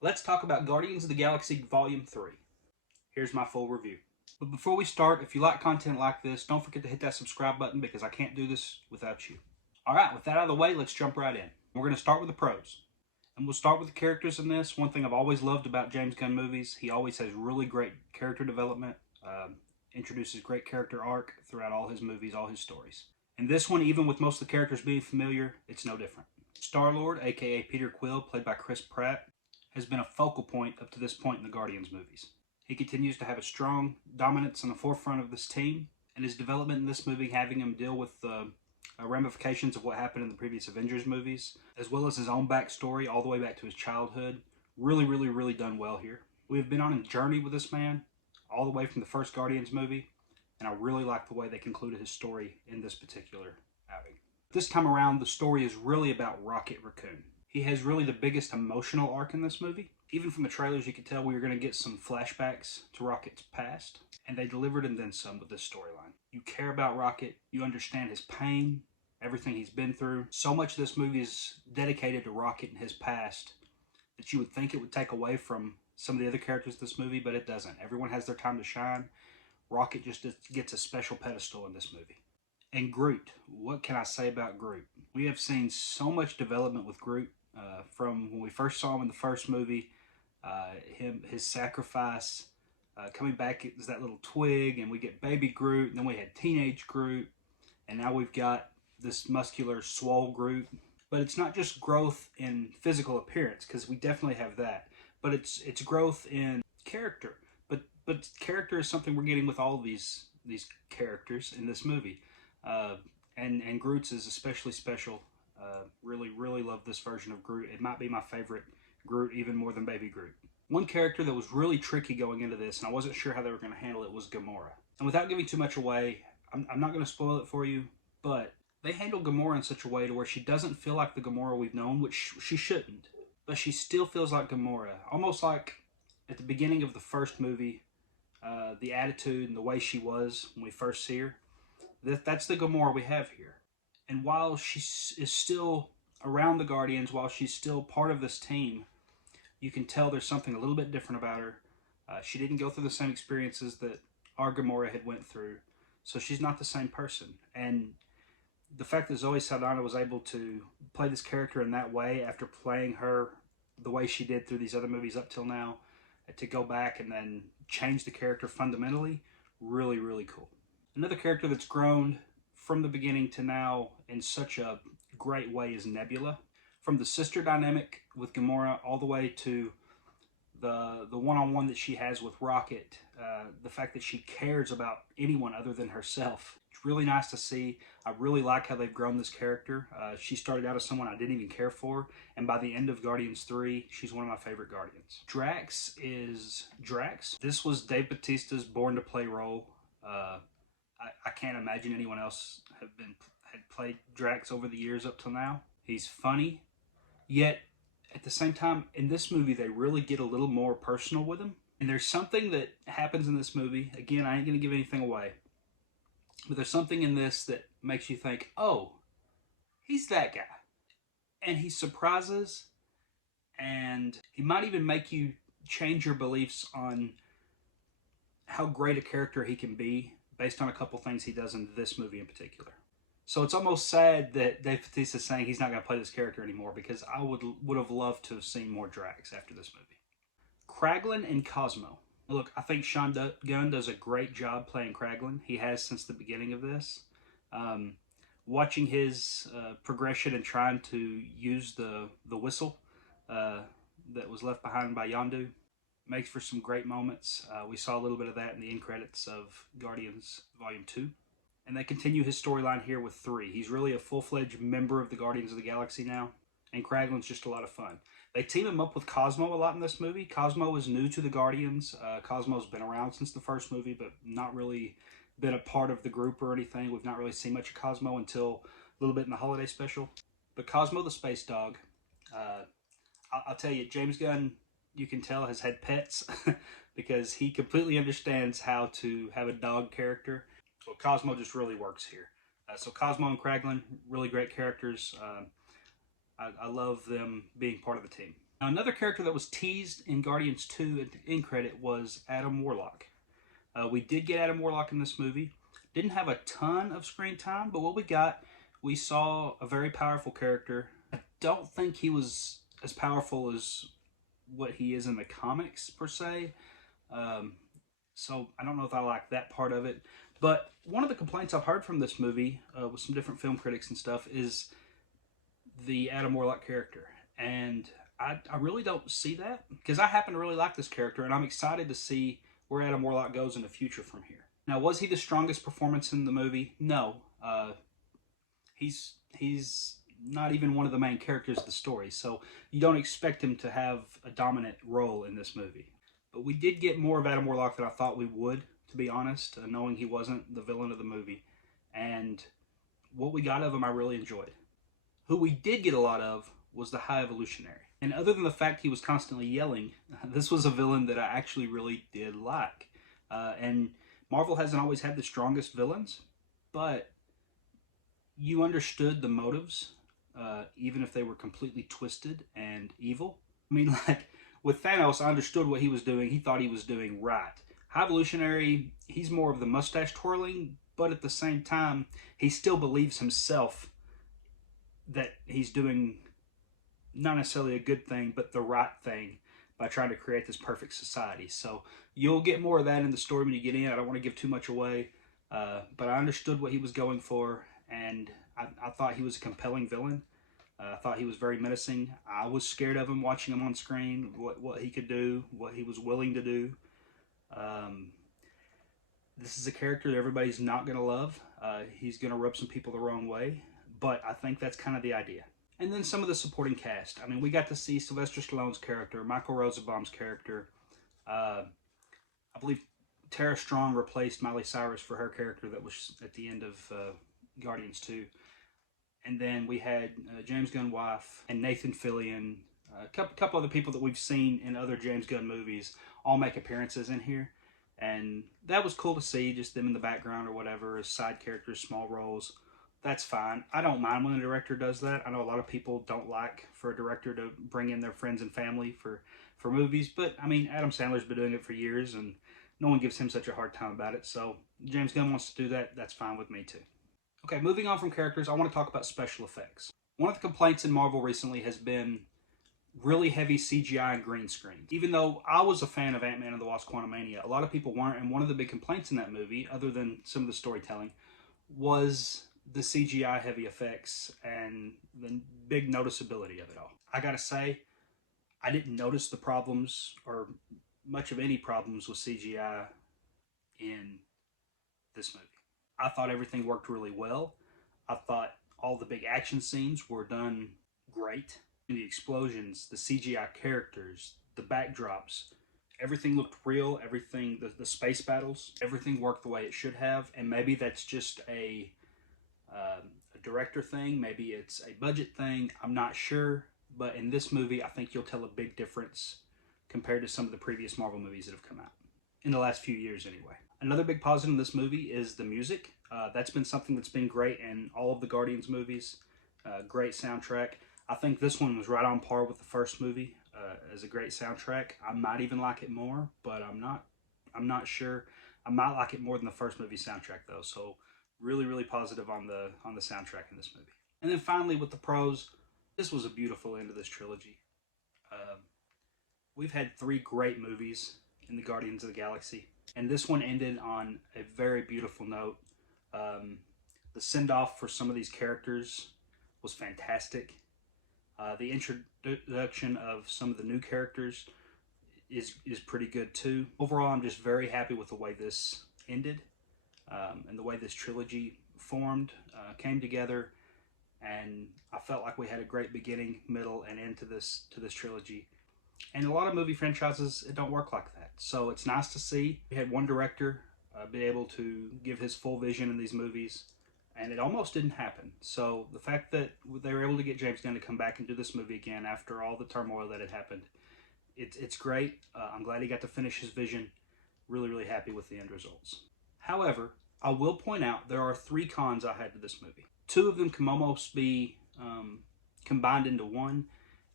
Let's talk about Guardians of the Galaxy Volume 3. Here's my full review. But before we start, if you like content like this, don't forget to hit that subscribe button because I can't do this without you. Alright, with that out of the way, let's jump right in. We're going to start with the pros. And we'll start with the characters in this. One thing I've always loved about James Gunn movies, he always has really great character development, introduces great character arc throughout all his movies, all his stories. In this one, even with most of the characters being familiar, it's no different. Star-Lord, aka Peter Quill, played by Chris Pratt, has been a focal point up to this point in the Guardians movies. He continues to have a strong dominance on the forefront of this team, and his development in this movie, having him deal with the ramifications of what happened in the previous Avengers movies, as well as his own backstory all the way back to his childhood, really done well here. We have been on a journey with this man all the way from the first Guardians movie, and I really like the way they concluded his story in this particular outing. This time around, the story is really about Rocket Raccoon. He has really the biggest emotional arc in this movie. Even from the trailers, you could tell we were going to get some flashbacks to Rocket's past, and they delivered and then some with this storyline. You care about Rocket, you understand his pain, everything he's been through. So much of this movie is dedicated to Rocket and his past that you would think it would take away from some of the other characters in this movie, but it doesn't. Everyone has their time to shine. Rocket just gets a special pedestal in this movie. And Groot, what can I say about Groot? We have seen so much development with Groot from when we first saw him in the first movie, his sacrifice, coming back as that little twig, and we get baby Groot, and then we had teenage Groot, and now we've got this muscular, swole Groot. But it's not just growth in physical appearance, because we definitely have that, but it's growth in character. But character is something we're getting with all of these characters in this movie. And Groot's is especially special. Really love this version of Groot. It might be my favorite Groot, even more than Baby Groot. One character that was really tricky going into this, and I wasn't sure how they were going to handle it, was Gamora. And without giving too much away, I'm not going to spoil it for you, but they handled Gamora in such a way to where she doesn't feel like the Gamora we've known, which she shouldn't. But she still feels like Gamora. Almost like at the beginning of the first movie, the attitude and the way she was when we first see her. That's the Gamora we have here. And while she is still around the Guardians, while she's still part of this team, you can tell there's something a little bit different about her. She didn't go through the same experiences that our Gamora had went through, so she's not the same person. And the fact that Zoe Saldana was able to play this character in that way after playing her the way she did through these other movies up till now, to go back and then change the character fundamentally, really cool. Another character that's grown from the beginning to now in such a great way is Nebula. From the sister dynamic with Gamora all the way to the one-on-one that she has with Rocket, the fact that she cares about anyone other than herself. It's really nice to see. I really like how they've grown this character. She started out as someone I didn't even care for, and by the end of Guardians 3, she's one of my favorite Guardians. Drax is Drax. This was Dave Bautista's Born to Play role. I can't imagine anyone else had played Drax over the years up till now. He's funny, yet at the same time, in this movie, they really get a little more personal with him. And there's something that happens in this movie. Again, I ain't going to give anything away. But there's something in this that makes you think, oh, he's that guy. And he surprises, and he might even make you change your beliefs on how great a character he can be based on a couple things he does in this movie in particular. So it's almost sad that Dave Bautista is saying he's not going to play this character anymore, because I would have loved to have seen more Drax after this movie. Kraglin and Cosmo. Look, I think Sean Gunn does a great job playing Kraglin. He has since the beginning of this. Watching his progression and trying to use the whistle that was left behind by Yondu makes for some great moments. We saw a little bit of that in the end credits of Guardians Volume 2. And they continue his storyline here with 3. He's really a full-fledged member of the Guardians of the Galaxy now, and Kraglin's just a lot of fun. They team him up with Cosmo a lot in this movie. Cosmo is new to the Guardians. Cosmo's been around since the first movie, but not really been a part of the group or anything. We've not really seen much of Cosmo until a little bit in the holiday special. But Cosmo the Space Dog, I'll tell you, James Gunn, you can tell, has had pets because he completely understands how to have a dog character. So Cosmo just really works here. So Cosmo and Kraglin, really great characters. I love them being part of the team. Now, another character that was teased in Guardians 2 at the end credit was Adam Warlock. We did get Adam Warlock in this movie. Didn't have a ton of screen time, but what we got, we saw a very powerful character. I don't think he was as powerful as what he is in the comics, per se. Um, so I don't know if I like that part of it. But one of the complaints I've heard from this movie, with some different film critics and stuff, is the Adam Warlock character. And I really don't see that, because I happen to really like this character, and I'm excited to see where Adam Warlock goes in the future from here. Now, was he the strongest performance in the movie? No. He's not even one of the main characters of the story, so you don't expect him to have a dominant role in this movie. But we did get more of Adam Warlock than I thought we would, to be honest, knowing he wasn't the villain of the movie. And what we got of him, I really enjoyed. Who we did get a lot of was the High Evolutionary. And other than the fact he was constantly yelling, this was a villain that I actually really did like. And Marvel hasn't always had the strongest villains, but you understood the motives, even if they were completely twisted and evil. I mean, like, with Thanos, I understood what he was doing. He thought he was doing right. High Evolutionary, he's more of the mustache twirling, but at the same time, he still believes himself that he's doing not necessarily a good thing, but the right thing by trying to create this perfect society. So you'll get more of that in the story when you get in. I don't want to give too much away, but I understood what he was going for, and I thought he was a compelling villain. I thought he was very menacing. I was scared of him watching him on screen, what he could do, what he was willing to do. This is a character that everybody's not going to love. He's going to rub some people the wrong way, but I think that's kind of the idea. And then some of the supporting cast. I mean, we got to see Sylvester Stallone's character, Michael Rosenbaum's character. I believe Tara Strong replaced Miley Cyrus for her character that was at the end of Guardians 2. And then we had James Gunn's wife and Nathan Fillion, a couple other people that we've seen in other James Gunn movies, all make appearances in here. And that was cool to see, just them in the background or whatever, as side characters, small roles. That's fine. I don't mind when a director does that. I know a lot of people don't like for a director to bring in their friends and family for movies, but I mean, Adam Sandler's been doing it for years, and no one gives him such a hard time about it. So James Gunn wants to do that. That's fine with me too. Okay, moving on from characters, I want to talk about special effects. One of the complaints in Marvel recently has been really heavy CGI and green screen. Even though I was a fan of Ant-Man and the Wasp: Quantumania, a lot of people weren't, and one of the big complaints in that movie, other than some of the storytelling, was the CGI heavy effects and the big noticeability of it all. I gotta say, I didn't notice the problems or much of any problems with CGI in this movie. I thought everything worked really well. I thought all the big action scenes were done great. The explosions, the CGI characters, the backdrops, everything looked real. Everything, the space battles, everything worked the way it should have. And maybe that's just a director thing, maybe it's a budget thing, I'm not sure, but in this movie I think you'll tell a big difference compared to some of the previous Marvel movies that have come out in the last few years anyway. Another big positive in this movie is the music. That's been something that's been great in all of the Guardians movies. Great soundtrack. I think this one was right on par with the first movie as a great soundtrack. I might even like it more, but I'm not sure. I might like it more than the first movie soundtrack though, so really positive on the soundtrack in this movie. And then finally, with the pros, this was a beautiful end to this trilogy. We've had 3 great movies in the Guardians of the Galaxy, and this one ended on a very beautiful note. The send-off for some of these characters was fantastic. The introduction of some of the new characters is pretty good too. Overall, I'm just very happy with the way this ended. And the way this trilogy formed, came together, and I felt like we had a great beginning, middle, and end to this trilogy. And a lot of movie franchises, it don't work like that. So it's nice to see we had one director be able to give his full vision in these movies, and it almost didn't happen. So the fact that they were able to get James Gunn to come back and do this movie again after all the turmoil that had happened, it's great. I'm glad he got to finish his vision. Really happy with the end results. However, I will point out there are 3 cons I had to this movie. 2 of them can almost be combined into one,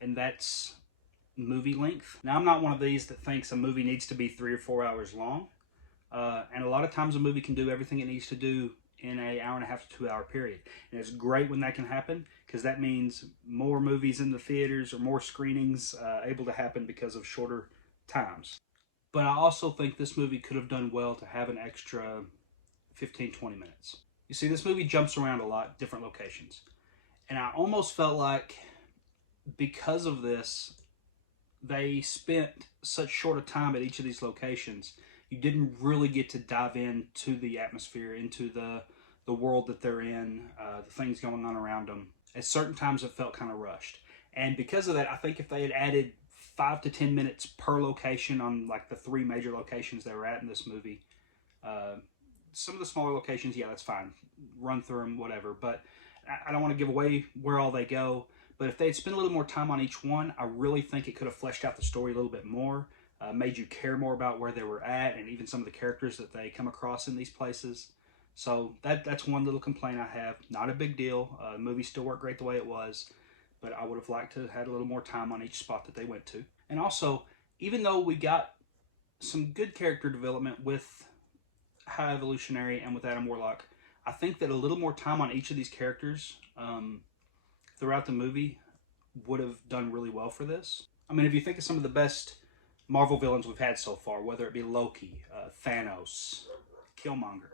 and that's movie length. Now, I'm not one of these that thinks a movie needs to be 3 or 4 hours long. And a lot of times a movie can do everything it needs to do in an hour and a half to 2 hour period. And it's great when that can happen, because that means more movies in the theaters or more screenings able to happen because of shorter times. But I also think this movie could have done well to have an extra 15-20 minutes. You see, this movie jumps around a lot, different locations. And I almost felt like because of this, they spent such short a time at each of these locations, you didn't really get to dive into the atmosphere, into the world that they're in, the things going on around them. At certain times, it felt kind of rushed. And because of that, I think if they had added 5 to 10 minutes per location on like the 3 major locations they were at in this movie, some of the smaller locations, yeah, that's fine. Run through them, whatever. But I don't want to give away where all they go. But if they had spent a little more time on each one, I really think it could have fleshed out the story a little bit more, made you care more about where they were at, and even some of the characters that they come across in these places. So that's one little complaint I have. Not a big deal. The movie still worked great the way it was, but I would have liked to have had a little more time on each spot that they went to. And also, even though we got some good character development with High Evolutionary and with Adam Warlock, I think that a little more time on each of these characters throughout the movie would have done really well for this. I mean, if you think of some of the best Marvel villains we've had so far, whether it be Loki, Thanos, Killmonger,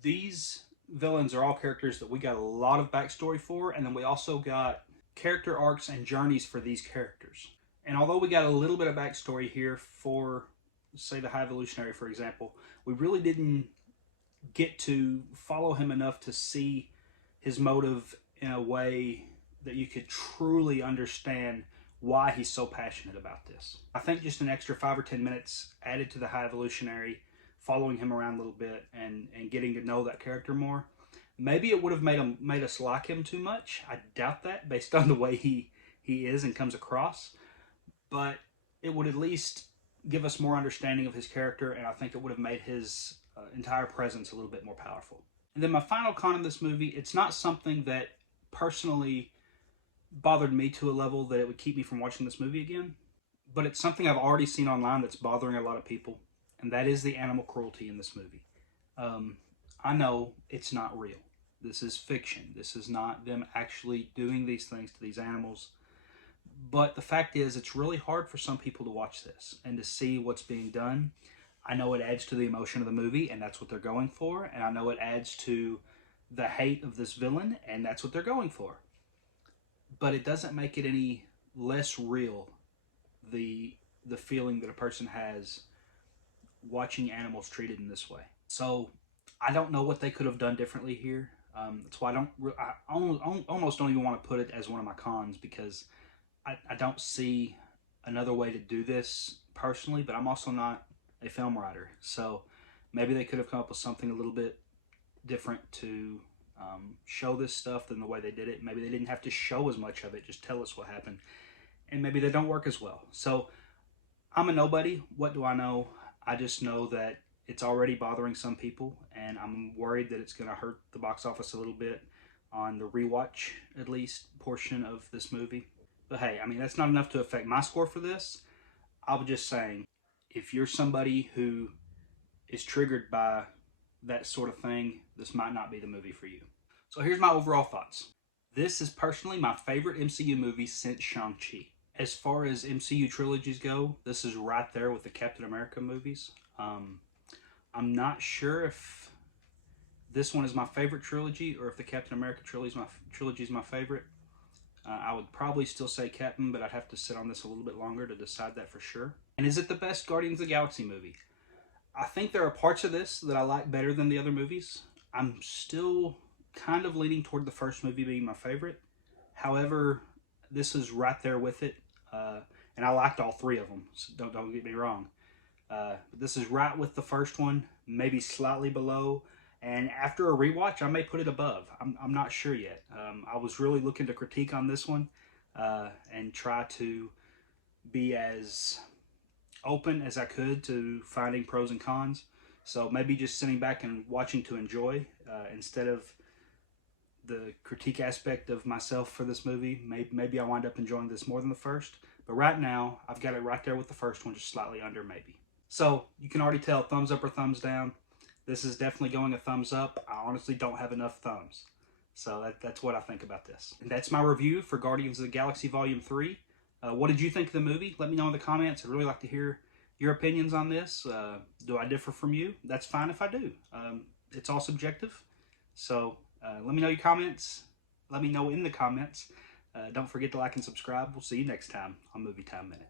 these villains are all characters that we got a lot of backstory for, and then we also got character arcs and journeys for these characters. And although we got a little bit of backstory here for, say, the High Evolutionary, for example, we really didn't get to follow him enough to see his motive in a way that you could truly understand why he's so passionate about this. I think just an extra 5 or 10 minutes added to the High Evolutionary, following him around a little bit and getting to know that character more, maybe it would have made us like him too much. I doubt that based on the way he is and comes across, but it would at least give us more understanding of his character, and I think it would have made his entire presence a little bit more powerful. And then my final con of this movie, it's not something that personally bothered me to a level that it would keep me from watching this movie again, but it's something I've already seen online that's bothering a lot of people, and that is the animal cruelty in this movie. I know it's not real. This is fiction. This is not them actually doing these things to these animals. But the fact is, it's really hard for some people to watch this and to see what's being done. I know it adds to the emotion of the movie, and that's what they're going for. And I know it adds to the hate of this villain, and that's what they're going for. But it doesn't make it any less real, the feeling that a person has watching animals treated in this way. So I don't know what they could have done differently here. That's why I almost don't even want to put it as one of my cons, because I don't see another way to do this personally, but I'm also not a film writer. So maybe they could have come up with something a little bit different to show this stuff than the way they did it. Maybe they didn't have to show as much of it, just tell us what happened. And maybe they don't work as well. So I'm a nobody. What do I know? I just know that it's already bothering some people, and I'm worried that it's going to hurt the box office a little bit on the rewatch, at least, portion of this movie. But hey, I mean, that's not enough to affect my score for this. I was just saying, if you're somebody who is triggered by that sort of thing, this might not be the movie for you. So here's my overall thoughts. This is personally my favorite MCU movie since Shang-Chi. As far as MCU trilogies go, this is right there with the Captain America movies. I'm not sure if this one is my favorite trilogy or if the Captain America trilogy is my favorite. I would probably still say Captain, but I'd have to sit on this a little bit longer to decide that for sure. And is it the best Guardians of the Galaxy movie? I think there are parts of this that I like better than the other movies. I'm still kind of leaning toward the first movie being my favorite. However, this is right there with it. And I liked all 3 of them, so don't get me wrong. This is right with the first one, maybe slightly below. And after a rewatch, I may put it above. I'm not sure yet. I was really looking to critique on this one and try to be as open as I could to finding pros and cons. So maybe just sitting back and watching to enjoy instead of the critique aspect of myself for this movie. Maybe I wind up enjoying this more than the first. But right now, I've got it right there with the first one, just slightly under maybe. So you can already tell thumbs up or thumbs down. This is definitely going a thumbs up. I honestly don't have enough thumbs. So that's what I think about this. And that's my review for Guardians of the Galaxy Volume 3. What did you think of the movie? Let me know in the comments. I'd really like to hear your opinions on this. Do I differ from you? That's fine if I do. It's all subjective. So let me know your comments. Let me know in the comments. Don't forget to like and subscribe. We'll see you next time on Movie Time Minute.